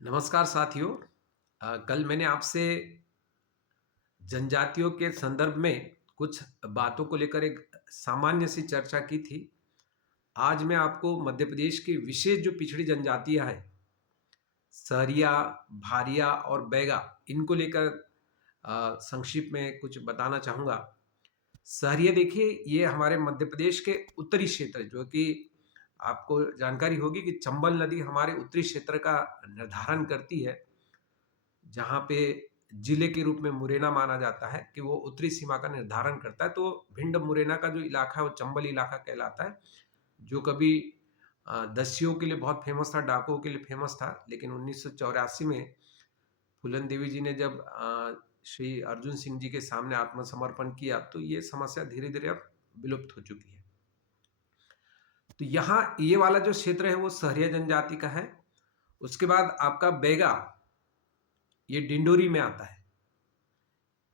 नमस्कार साथियों। कल मैंने आपसे जनजातियों के संदर्भ में कुछ बातों को लेकर एक सामान्य सी चर्चा की थी। आज मैं आपको मध्य प्रदेश की विशेष जो पिछड़ी जनजातियां हैं, सहरिया, भारिया और बैगा, इनको लेकर संक्षिप्त में कुछ बताना चाहूँगा। सहरिया देखिए, ये हमारे मध्य प्रदेश के उत्तरी क्षेत्र, जो कि आपको जानकारी होगी कि चंबल नदी हमारे उत्तरी क्षेत्र का निर्धारण करती है, जहाँ पे जिले के रूप में मुरैना माना जाता है कि वो उत्तरी सीमा का निर्धारण करता है। तो भिंड मुरैना का जो इलाका है वो चंबल इलाका कहलाता है, जो कभी दस्युओं के लिए बहुत फेमस था, डाकुओं के लिए फेमस था। लेकिन 1984 में फूलन देवी जी ने जब श्री अर्जुन सिंह जी के सामने आत्मसमर्पण किया, तो ये समस्या धीरे धीरे अब विलुप्त हो चुकी है। तो यहाँ ये वाला जो क्षेत्र है वो सहरिया जनजाति का है। उसके बाद आपका बैगा, ये डिंडोरी में आता है।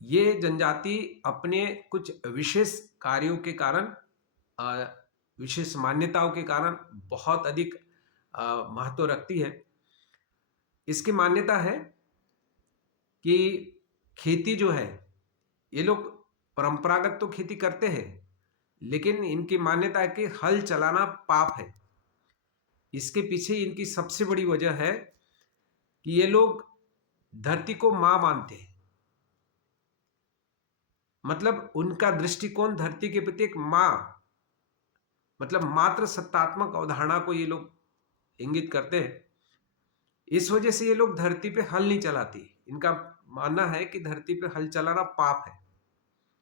ये जनजाति अपने कुछ विशेष कार्यों के कारण, अ, विशेष मान्यताओं के कारण बहुत अधिक महत्व रखती है। इसकी मान्यता है कि खेती जो है, ये लोग परंपरागत तो खेती करते हैं, लेकिन इनकी मान्यता है कि हल चलाना पाप है। इसके पीछे इनकी सबसे बड़ी वजह है कि ये लोग धरती को मां मानते हैं। मतलब उनका दृष्टिकोण धरती के प्रति एक मां, मतलब मात्र सत्तात्मक अवधारणा को ये लोग इंगित करते हैं। इस वजह से ये लोग धरती पे हल नहीं चलाती। इनका मानना है कि धरती पे हल चलाना पाप है।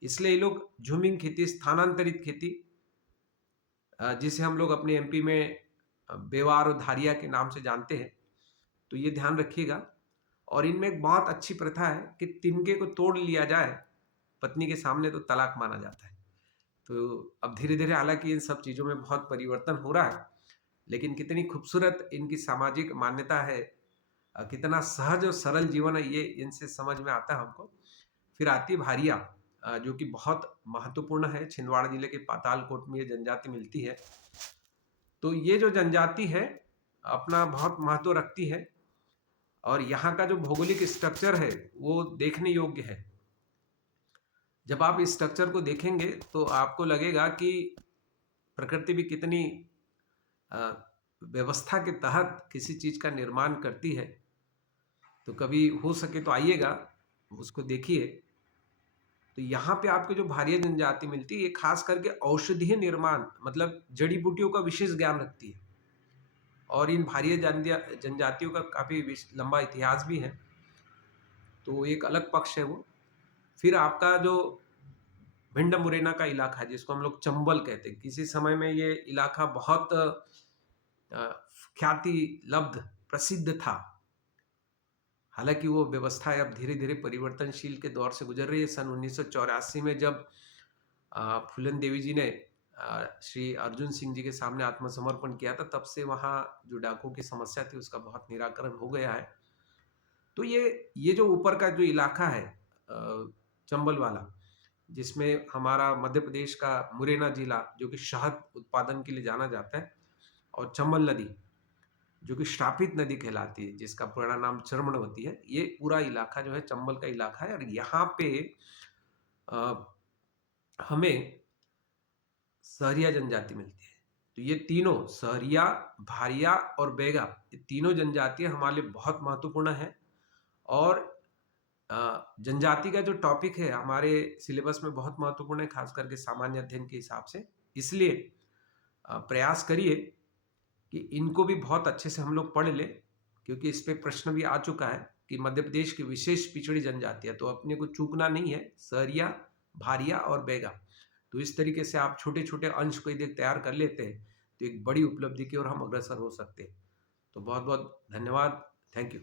इसलिए ये लोग झूमिंग खेती, स्थानांतरित खेती, जिसे हम लोग अपने एमपी में बेवार और धारिया के नाम से जानते हैं, तो ये ध्यान रखिएगा। और इनमें एक बहुत अच्छी प्रथा है कि तिनके को तोड़ लिया जाए पत्नी के सामने तो तलाक माना जाता है। तो अब धीरे धीरे हालांकि इन सब चीज़ों में बहुत परिवर्तन हो रहा है, लेकिन कितनी खूबसूरत इनकी सामाजिक मान्यता है, कितना सहज और सरल जीवन है, ये इनसे समझ में आता है हमको। फिर आती है भारिया, जो कि बहुत महत्वपूर्ण है। छिंदवाड़ा जिले के पातालकोट में ये जनजाति मिलती है। तो ये जो जनजाति है अपना बहुत महत्व रखती है, और यहाँ का जो भौगोलिक स्ट्रक्चर है वो देखने योग्य है। जब आप इस स्ट्रक्चर को देखेंगे तो आपको लगेगा कि प्रकृति भी कितनी व्यवस्था के तहत किसी चीज का निर्माण करती है। तो कभी हो सके तो आइएगा, उसको देखिए। तो यहाँ पे आपको जो भारिया जनजाति मिलती है, ये खास करके औषधीय निर्माण, मतलब जड़ी बूटियों का विशेष ज्ञान रखती है। और इन भारिया जनजातियों का काफी लंबा इतिहास भी है, तो एक अलग पक्ष है वो। फिर आपका जो भिंड मुरैना का इलाका है, जिसको हम लोग चंबल कहते हैं, किसी समय में ये इलाका बहुत ख्याति लब्ध, प्रसिद्ध था। हालांकि वो व्यवस्था अब धीरे धीरे परिवर्तनशील के दौर से गुजर रही है। सन 1984 में जब फूलन देवी जी ने श्री अर्जुन सिंह जी के सामने आत्मसमर्पण किया था, तब से वहाँ जो डाकुओं की समस्या थी उसका बहुत निराकरण हो गया है। तो ये जो ऊपर का जो इलाका है चंबल वाला, जिसमें हमारा मध्य प्रदेश का मुरैना जिला, जो कि शहद उत्पादन के लिए जाना जाता है, और चंबल नदी, जो कि श्रापित नदी कहलाती है, जिसका पूरा नाम चर्मणवती है, ये पूरा इलाका जो है चंबल का इलाका है। और यहाँ पे हमें सहरिया जनजाति मिलती है। तो ये तीनों, सहरिया, भारिया और बैगा, ये तीनों जनजातियां हमारे लिए बहुत महत्वपूर्ण है। और जनजाति का जो टॉपिक है हमारे सिलेबस में बहुत महत्वपूर्ण है, खास करके सामान्य अध्ययन के हिसाब से। इसलिए प्रयास करिए कि इनको भी बहुत अच्छे से हम लोग पढ़ लें, क्योंकि इस पे प्रश्न भी आ चुका है कि मध्य प्रदेश की विशेष पिछड़ी जनजातियां, तो अपने को चूकना नहीं है, सहरिया, भारिया और बैगा। तो इस तरीके से आप छोटे छोटे अंश को यदि तैयार कर लेते हैं तो एक बड़ी उपलब्धि की ओर हम अग्रसर हो सकते हैं। तो बहुत बहुत धन्यवाद। Thank you.